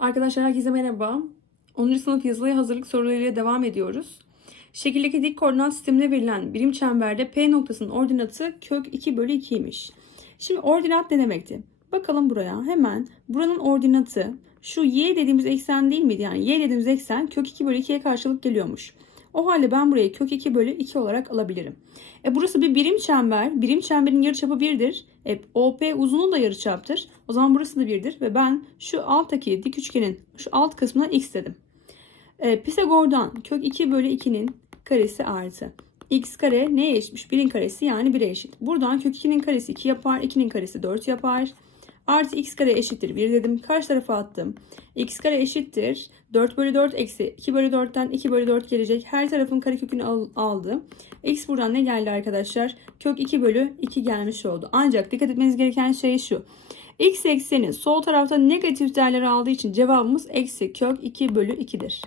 Arkadaşlar herkese merhaba. 10. sınıf yazılıya hazırlık sorularıyla devam ediyoruz. Şekildeki dik koordinat sistemine verilen birim çemberde P noktasının ordinatı kök 2 bölü 2'ymiş. Şimdi ordinat ne demekti? Bakalım buraya hemen buranın ordinatı şu y dediğimiz eksen değil miydi? Yani y dediğimiz eksen kök 2 bölü 2'ye karşılık geliyormuş. O halde ben burayı kök 2 bölü 2 olarak alabilirim. E burası bir birim çember. Birim çemberin yarıçapı 1'dir. E, OP uzunluğu da yarıçaptır. O zaman burası da 1'dir. Ve ben şu alttaki dik üçgenin şu alt kısmına x dedim. E, Pisagor'dan kök 2 bölü 2'nin karesi artı. x kare neye eşitmiş? 1'in karesi yani 1'e eşit. Buradan kök 2'nin karesi 2 yapar. 2'nin karesi 4 yapar. Artı x kare eşittir 1 dedim. Karşı tarafa attım. x kare eşittir. 4 bölü 4 eksi 2 bölü 4'ten 2 bölü 4 gelecek. Her tarafın karekökünü al, aldı. x buradan ne geldi arkadaşlar? Kök 2 bölü 2 gelmiş oldu. Ancak dikkat etmeniz gereken şey şu. x ekseni sol tarafta negatif değerleri aldığı için cevabımız eksi kök 2 bölü 2'dir.